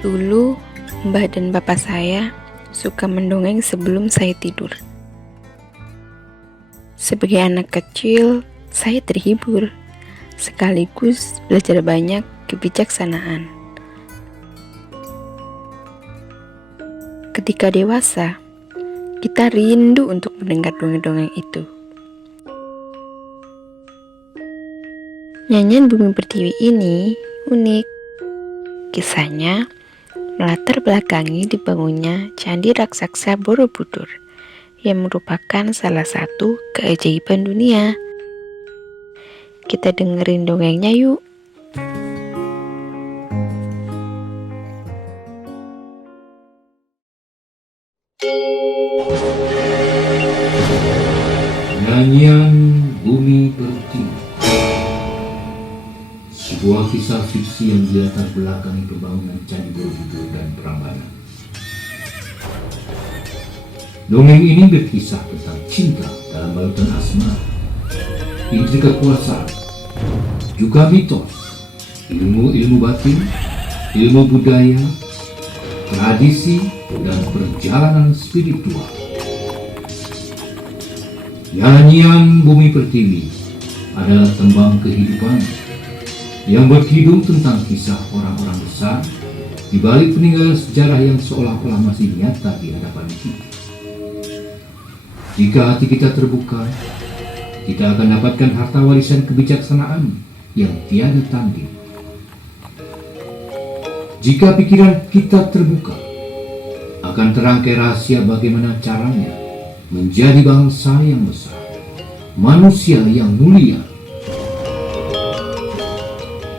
Dulu, Mbah dan Bapak saya suka mendongeng sebelum saya tidur. Sebagai anak kecil, saya terhibur, sekaligus belajar banyak kebijaksanaan. Ketika dewasa, kita rindu untuk mendengar dongeng-dongeng itu. Nyanyian Bumi Pertiwi ini unik. Kisahnya melatar belakangi dibangunnya Candi Raksasa Borobudur yang merupakan salah satu keajaiban dunia. Kita dengerin dongengnya yuk. Nyanyian Bumi Pertiwi, sebuah kisah fiksi yang dilatar belakangi pembangunan Candi Borobudur dan Prambanan. Dongeng ini berkisah tentang cinta dalam balutan asmara, intrik kekuasaan, juga mitos, ilmu batin, ilmu budaya, tradisi, dan perjalanan spiritual. Nyanyian Bumi Pertiwi adalah tembang kehidupan yang berkidung tentang kisah orang-orang besar di balik peninggalan sejarah yang seolah-olah masih nyata di hadapan kita. Jika hati kita terbuka, kita akan dapatkan harta warisan kebijaksanaan yang tiada tanding. Jika pikiran kita terbuka, akan terangkai rahasia bagaimana caranya menjadi bangsa yang besar, manusia yang mulia.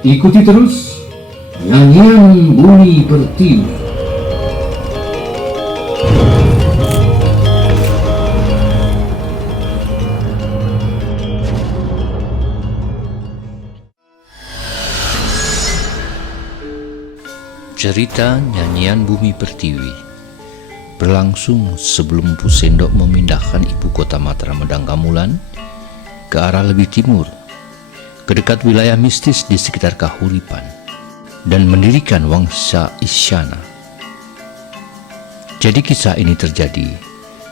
Ikuti terus Nyanyian Bumi Pertiwi. Cerita Nyanyian Bumi Pertiwi berlangsung sebelum Mpu Sendok memindahkan ibu kota Mataram Medangkamulan ke arah lebih timur, ke dekat wilayah mistis di sekitar Kahuripan, dan mendirikan Wangsa Isyana. Jadi kisah ini terjadi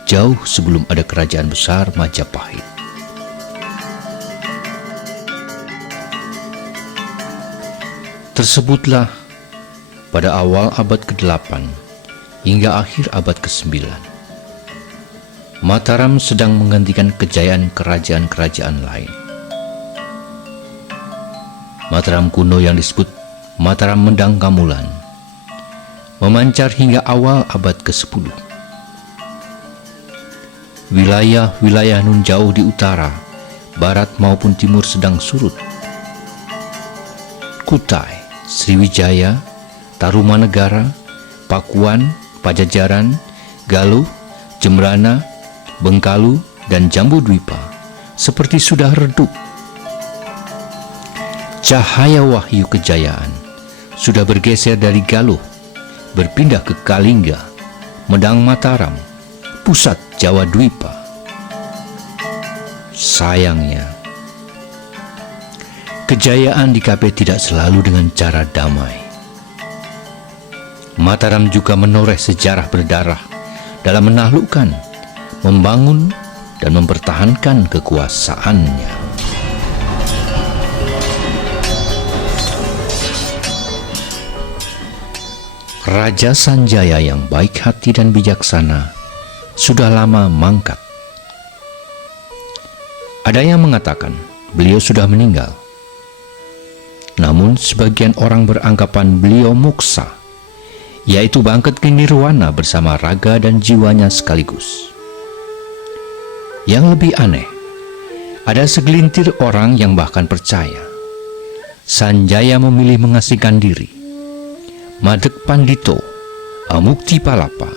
jauh sebelum ada kerajaan besar Majapahit. Tersebutlah pada awal abad ke-8 hingga akhir abad ke-9, Mataram sedang menggantikan kejayaan kerajaan-kerajaan lain. Mataram kuno yang disebut Mataram Medangkamulan memancar hingga awal abad ke-10. Wilayah-wilayah nun jauh di utara, barat maupun timur sedang surut. Kutai, Sriwijaya, Tarumanegara, Pakuan, Pajajaran, Galuh, Jembrana, Bengkalu, dan Jambudwipa seperti sudah redup. Cahaya wahyu kejayaan sudah bergeser dari Galuh, berpindah ke Kalingga, Medang Mataram, pusat Jawa Dwipa. Sayangnya, kejayaan dicapai tidak selalu dengan cara damai. Mataram juga menoreh sejarah berdarah dalam menaklukkan, membangun, dan mempertahankan kekuasaannya. Raja Sanjaya yang baik hati dan bijaksana sudah lama mangkat. Ada yang mengatakan beliau sudah meninggal. Namun sebagian orang beranggapan beliau moksa, yaitu bangkit ke nirwana bersama raga dan jiwanya sekaligus. Yang lebih aneh, ada segelintir orang yang bahkan percaya Sanjaya memilih mengasingkan diri. Madeg Pandito, Amukti Palapa,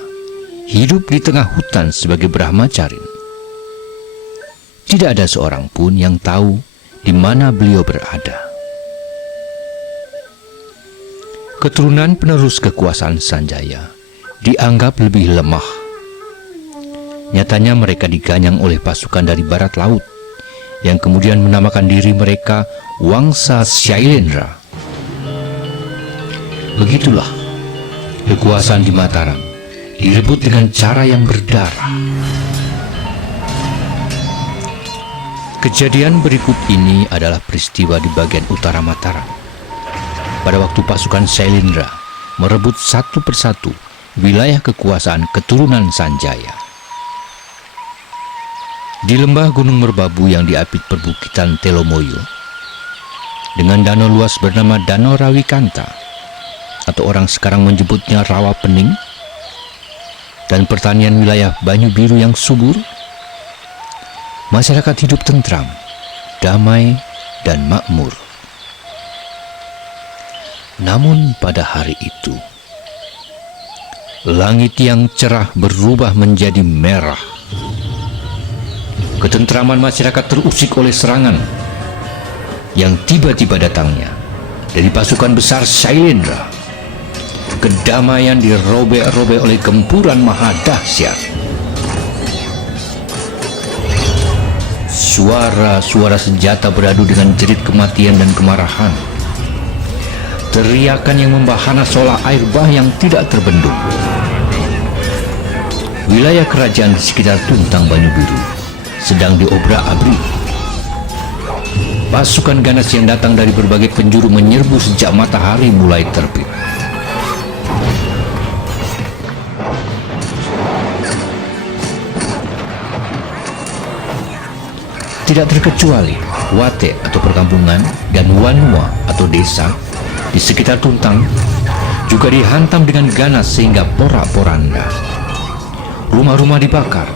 hidup di tengah hutan sebagai Brahmacarin. Tidak ada seorang pun yang tahu di mana beliau berada. Keturunan penerus kekuasaan Sanjaya dianggap lebih lemah. Nyatanya mereka diganyang oleh pasukan dari barat laut yang kemudian menamakan diri mereka Wangsa Shailendra. Begitulah kekuasaan di Mataram direbut dengan cara yang berdarah. Kejadian berikut ini adalah peristiwa di bagian utara Mataram. Pada waktu pasukan Sailendra merebut satu persatu wilayah kekuasaan keturunan Sanjaya. Di lembah Gunung Merbabu yang diapit perbukitan Telomoyo, dengan danau luas bernama Danau Rawikanta, atau orang sekarang menyebutnya Rawa Pening, dan pertanian wilayah Banyu Biru yang subur, masyarakat hidup tentram, damai, dan makmur. Namun pada hari itu, langit yang cerah berubah menjadi merah. Ketentraman masyarakat terusik oleh serangan yang tiba-tiba datangnya dari pasukan besar Sailendra. Kedamaian dirobek-robek oleh gempuran maha dahsyat. Suara-suara senjata beradu dengan jerit kematian dan kemarahan. Teriakan yang membahana seolah air bah yang tidak terbendung. Wilayah kerajaan di sekitar Tuntang Banyu Biru sedang diobrak-abrik. Pasukan ganas yang datang dari berbagai penjuru menyerbu sejak matahari mulai terbit. Tidak terkecuali Wate atau perkampungan dan Wanua atau desa di sekitar Tuntang juga dihantam dengan ganas sehingga porak-poranda. Rumah-rumah dibakar,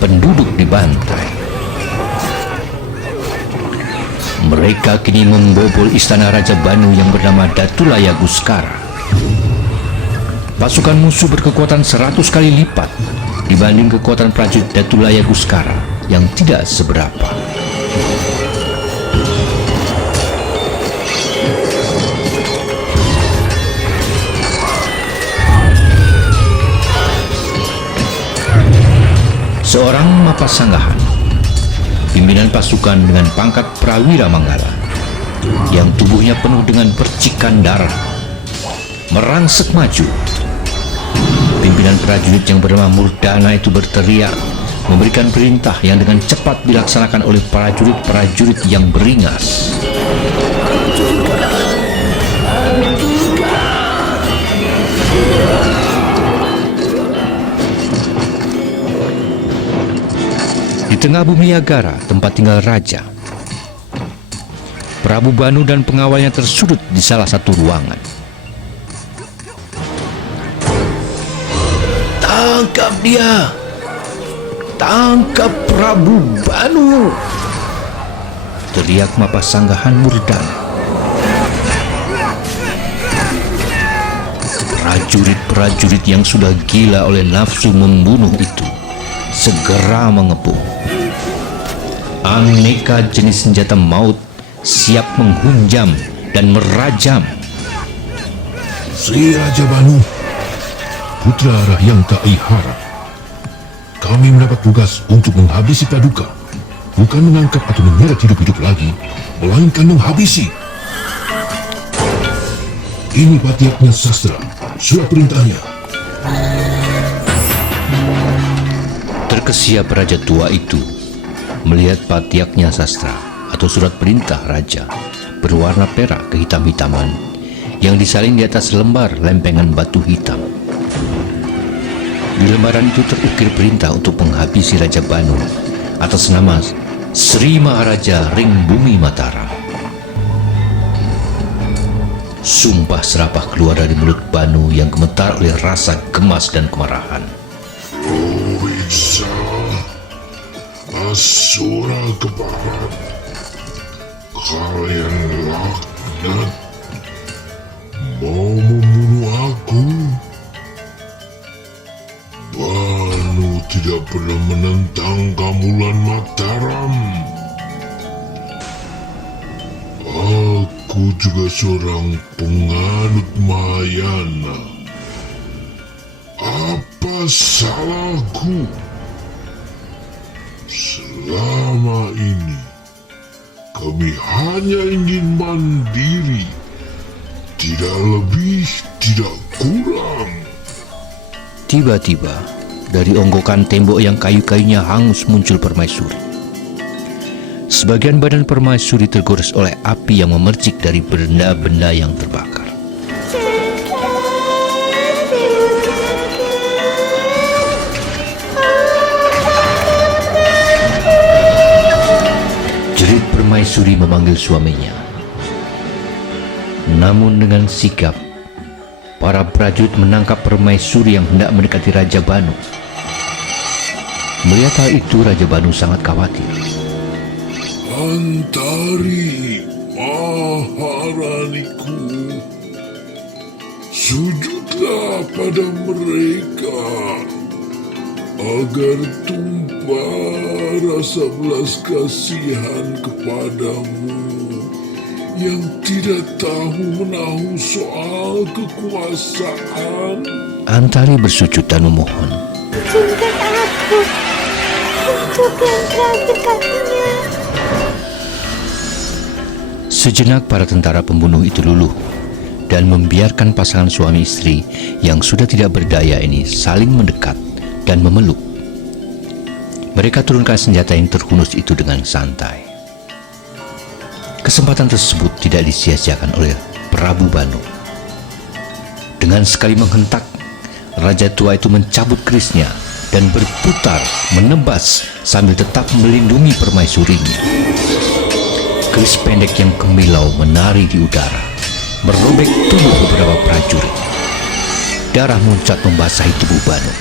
penduduk dibantai. Mereka kini membobol istana Raja Banu yang bernama Datulaya Guskara. Pasukan musuh berkekuatan 100 kali lipat dibanding kekuatan prajurit Datulaya Guskara yang tidak seberapa. Seorang Mapasanggahan, pimpinan pasukan dengan pangkat Prawira Manggala, yang tubuhnya penuh dengan percikan darah, merangsek maju. Pimpinan prajurit yang bernama Murdana itu berteriak, memberikan perintah yang dengan cepat dilaksanakan oleh prajurit-prajurit yang beringas. Di tengah bumi Yagara, tempat tinggal raja, Prabu Banu dan pengawalnya tersudut di salah satu ruangan. "Tangkap dia! Tangkap Prabu Banu!" teriak Mapasanggahan Murdana. Prajurit-prajurit yang sudah gila oleh nafsu membunuh itu segera mengepung. Aneka jenis senjata maut siap menghunjam dan merajam. "Sri Raja Banu, putra Rahyang Kaihara, kami mendapat tugas untuk menghabisi Paduka, bukan mengangkat atau menyeret hidup-hidup lagi, melainkan menghabisi. Ini Patiaknya Sastra, surat perintahnya." Terkesiap raja tua itu melihat Patiaknya Sastra atau surat perintah raja berwarna perak kehitam-hitaman yang disalin di atas lembar lempengan batu hitam. Di lembaran itu terukir perintah untuk menghabisi Raja Banu atas nama Sri Maharaja Ring Bumi Mataram. Sumpah serapah keluar dari mulut Banu yang gemetar oleh rasa gemas dan kemarahan. "Bisa Asura ke barat, kalian laknat, mau membunuh aku. Banu tidak pernah menentang Kamulan Mataram. Aku juga seorang penganut Mahayana. Apa salahku? Selama ini kami hanya ingin mandiri, tidak lebih, tidak kurang." Tiba-tiba, dari onggokan tembok yang kayu-kayunya hangus muncul permaisuri. Sebagian badan permaisuri tergores oleh api yang memercik dari benda-benda yang terbakar. Jerit permaisuri memanggil suaminya. Namun dengan sigap, para prajurit menangkap permaisuri yang hendak mendekati Raja Banu. Melihat hal itu, Raja Banu sangat khawatir. Antari Maharaniku, sujudlah pada mereka agar tumpah rasa belas kasihan kepadamu yang tidak tahu menahu soal kekuasaan. Antari bersujud dan memohon. Izinkan aku untuk yang terakhir kalinya. Sejenak para tentara pembunuh itu luluh dan membiarkan pasangan suami istri yang sudah tidak berdaya ini saling mendekat dan memeluk. Mereka turunkan senjata yang terhunus itu dengan santai. Kesempatan tersebut tidak disia-siakan oleh Prabu Banu. Dengan sekali menghentak, raja tua itu mencabut kerisnya dan berputar menebas sambil tetap melindungi permaisurinya. Keris pendek yang kemilau menari di udara, merobek tubuh beberapa prajurit. Darah muncat membasahi tubuh Banu.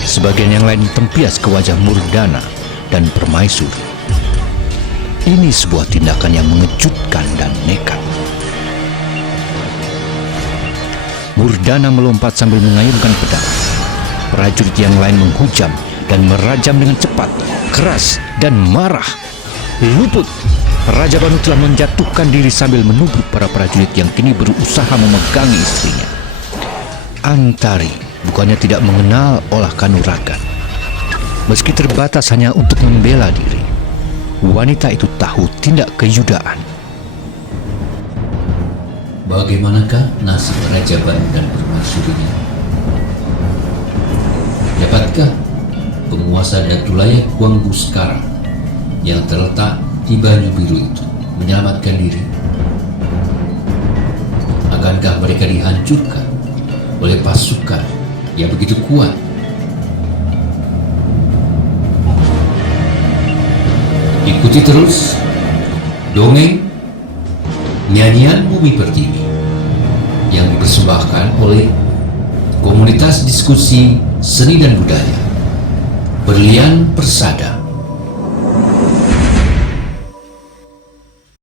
Sebagian yang lain tempias ke wajah Murdana dan permaisuri. Ini sebuah tindakan yang mengejutkan dan nekat. Murdana melompat sambil mengayunkan pedang. Prajurit yang lain menghujam dan merajam dengan cepat, keras, dan marah. Luput, Raja Banu telah menjatuhkan diri sambil menubruk para prajurit yang kini berusaha memegangi istrinya. Antari bukannya tidak mengenal olah kanuragan. Meski terbatas hanya untuk membela diri, wanita itu tahu tindak keyudaan. Bagaimanakah nasib Raja Banu dan permaisurinya? Dapatkah penguasa Datu Layak Kuangbu sekarang yang terletak di Banyu Biru itu menyelamatkan diri? Akankah mereka dihancurkan oleh pasukan yang begitu kuat? Ikuti terus dongeng nyanyian Bumi Pertiwi yang dipersembahkan oleh Komunitas Diskusi Seni dan Budaya Berlian Persada.